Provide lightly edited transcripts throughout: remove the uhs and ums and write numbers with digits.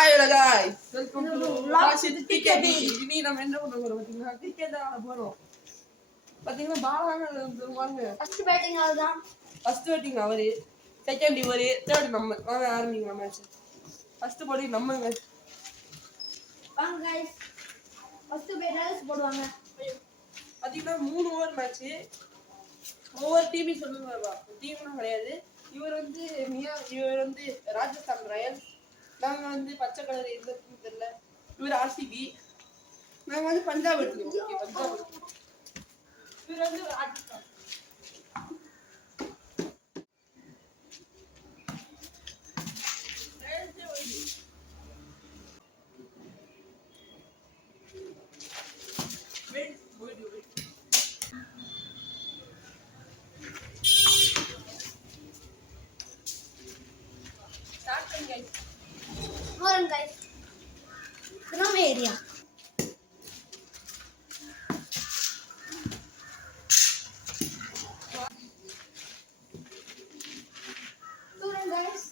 Hi guys, welcome to Rashid TKB. இனி நம்ம என்ன பண்ண போறோம் பாத்தீங்கன்னா கிரிக்கெட் ஆட போறோம். பாத்தீங்கன்னா பாலாங்க வாங்க. ஃபர்ஸ்ட் பேட்டிங் அவர்தான். ஃபர்ஸ்ட் பேட்டிங் அவரே, செகண்ட் இவரே, தேர்ட் நம்ம. வாங்க ஆரம்பிங்க மேட்ச். First polling நம்மங்க. வாங்க गाइस. ஃபர்ஸ்ட் பேட்டர்ஸ் போடுவாங்க. பாத்தீங்கன்னா 3 ஓவர் மேட்ச். ஒவ்வொரு டீம் சொல்லுவாங்க. டீம்னா கிடையாது. இவர் வந்து ராஜஸ்தான் ராயல்ஸ். நாங்க வந்து பச்சை கலர் எந்த டீம் தெரியல. இவர் ஆர்சிபி. நாங்க வந்து பஞ்சாப் எடுத்துக்கோம். ஓகே பஞ்சாப். இவர் வந்து Rajasthan. Hold on guys. From area. Hold on guys.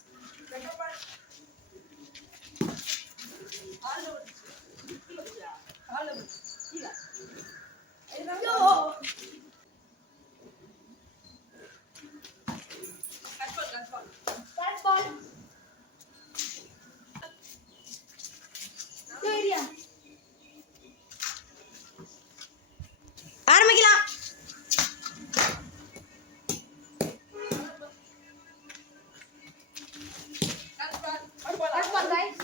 Yo. That's ball. area. ஆரம்பிக்கலாம். That's ball guys.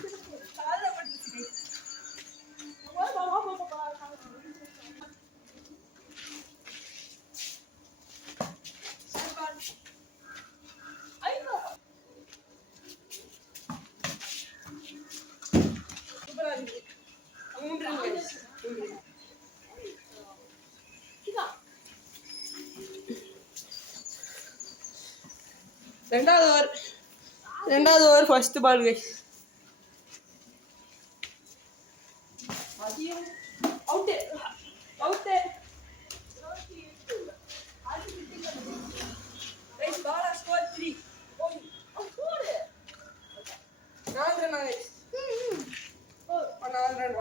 ரெண்டாவது ஓவர் ஃபர்ஸ்ட் பால் गाइस. அதியம் out out guys ball score 3. ஓ ஸ்கோர் 4 ரன் गाइस. ஓ 4 ரன்.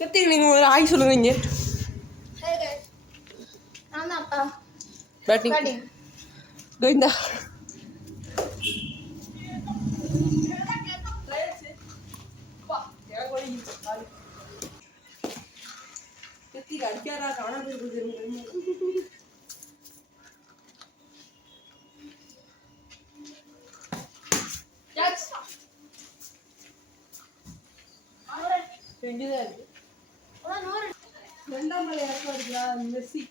கத்தி நீங்க ஒரு ஆய் சொல்லுவீங்க. Hey guys. நான் தான் பேட்டிங் கோவிந்தா. அடிக்காரா காண போயிருக்குது. ரெண்டாம் பால் யாருக்கும் அடிக்கிறா மெஸ்ஸி.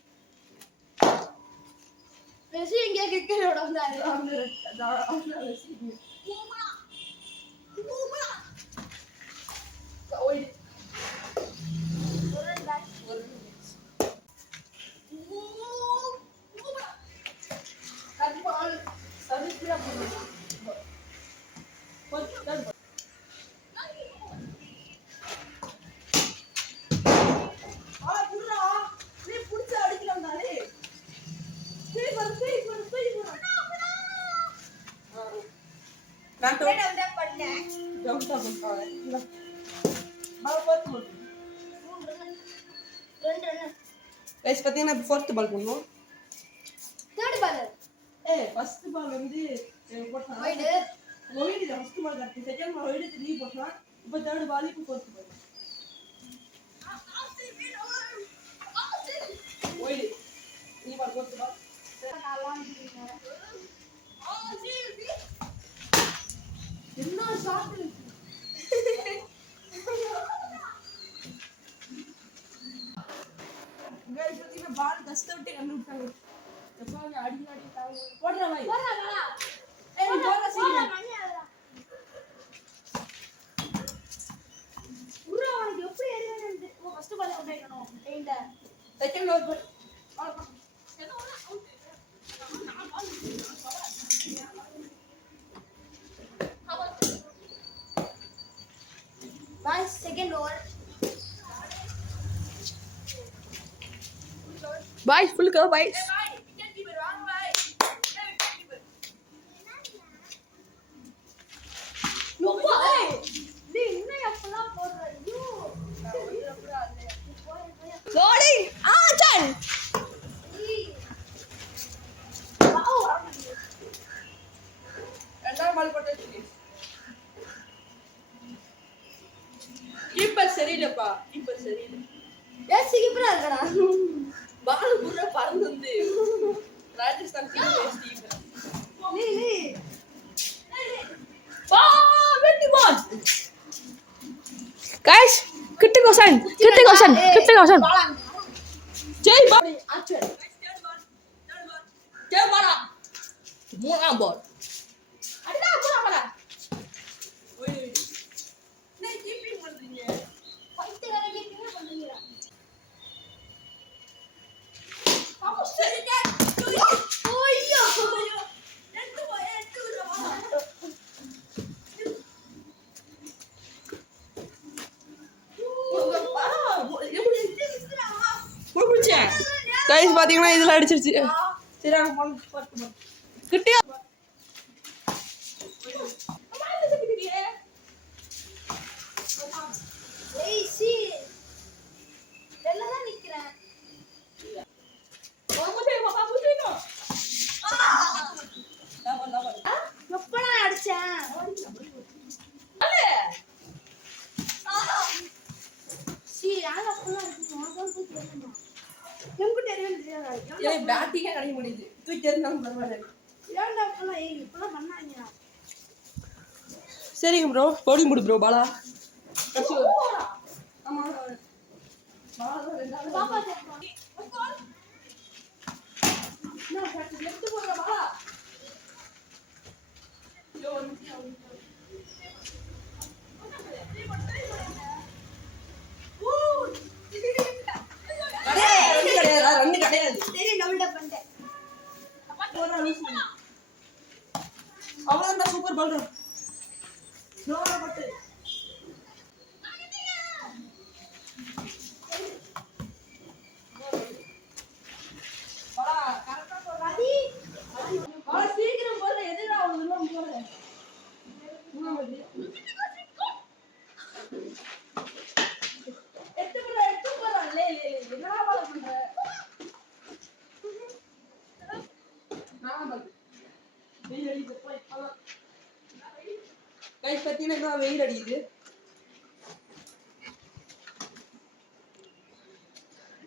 மெஸ்ஸி எங்க கிரிக்கெட்டோட வந்தாரு. மெஸ்ஸி ஓய் நான் டவுன் பண்ணேன். டவுன் பண்ணேன். பால் போட்டு போடு. 2 ரன். गाइस பாத்தீங்கன்னா ஃபோர்த் பால் பண்ணுவோம். Third ball. ஃபர்ஸ்ட் பால் வந்து போட்டா wide. Wide first ball correct. Second ball wide 3 போட்டா. இப்போ தேர்ட் பால் இப்போ ஃபோர்த் பால். வைட். நீ பால் ஃபோர்த் பால். என்ன ஷாட் இருக்கு. गाइस பாத்தீங்கன்னா பால் கஷ்டப்பட்டு கண்டுட்டாங்க. எப்பவாங்க அடி தாங்க. போடுறா பாய். போடா. போடுறா சீக்கிரம். உருவா உனக்கு எப்படி எறியணும். ஃபர்ஸ்ட் பால் அவுட் ஆயிடணும். இந்த செகண்ட் ஓவர் பால். என்ன over out. guys second over. Boys, full go, boys. பால் போட்டு கீப்பர் சரியில்லைப்பா கீப்பர் சரியில்லை ஏன் சீக்கிரம் இருக்கடா பால் புற பறந்து வந்து ராஜஸ்தான் டீம் நீ வா வெட்டி பால் guys கிட்ட கோசன் ஜெய் பால் ஆச்சர் ஜெய் பால் மூணாம் பால் அடடா மூணாம் பால் ஓய் நீ கீப்பிங் பண்றீங்க பைத்தியக்கார கீப்பிங் பண்றீங்க பாப்பா சரிங்க ஓய்யோ எட்டு வா கைஸ் பாத்தீங்கன்னா இதெல்லாம் அடிச்சிருச்சு சரி அங்க போட்டு கிட்டியா ஏய் சி எல்லாம் நிக்கிறேன் எப்படா அடிச்சேன் சி யாரா அப்பலாம் அடிச்சேன் நான் தான் தூக்கிட்டேன் என்கிட்ட தெரியாது ஏய் பேட்டிங்கே கிடைக்க முடியுது தூக்கி எறிந்தாலும் பரவாயில்ல ஏன்டா அப்பலாம் ஏய் இப்பலாம் பண்ணாதீங்க சரிங்க ப்ரோ போடிங் போடு ப்ரோ பாலா ஆமா பாப்பா கேட்பான் நான் கரெக்ட் லெஃப்ட் போடுற பாலா யோ கிடையாது சரி டபுள் டப் பண்ணிட்டேன் அவ்வளவுதான் சூப்பர் பால் ஸ்லோவா பட்டு சீக்கிரம் போற எதுடா அவ்வளவு போற எட்டு போற லே என்னடா பால் பண்ற வெயில் அடிக்குது கைஸ் பார்த்தீங்கன்னா வெயில் அடிக்குது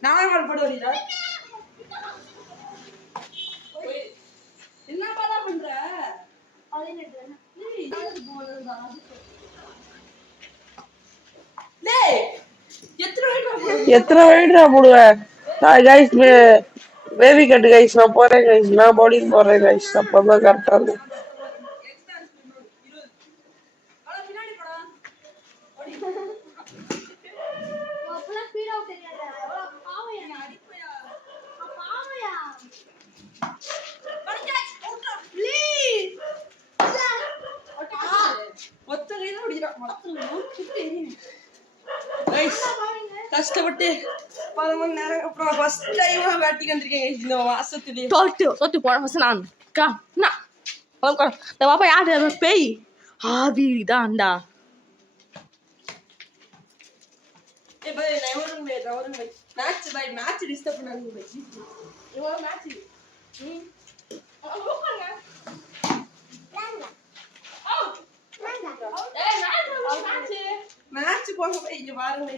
நார்மல் போட வரீங்களா என்ன பாலா பண்ற அதே நெட்றேன் எத்தனை வைடா போடுவேன் கைஸ் பேபி கட்டு கைஸ் நான் போறேன் கைஸ் நான் பவுலிங் போறேன் கைஸ் அப்பதான் கரெக்டா இருக்கும் அப்பலாம் ஸ்பீட் அவுட் தெரியாதா எவ்வளவு பாவையா நான் அடிப்பையா பாவையா ப்ளீஸ் ஒத்த கையில கஷ்டப்பட்டு 10 மணி நேரம் அப்புறம் ஃபர்ஸ்ட் டைமா பேட்டிங் வந்திருக்கேன் இந்த மாசத்துலயே தோத்து போன ஃபர்ஸ்ட் நான் இந்த பாப்பா யாரு பேய் ஆவிதான்டா ஏய் பாய் நவரும் பாய் மேட்ச் பாய் மேட்ச் டிஸ்டர்ப் பண்ணாதீங்க பாய் இவங்க மேட்ச் மேட்ச் போங்க பாய் இங்க பாருங்க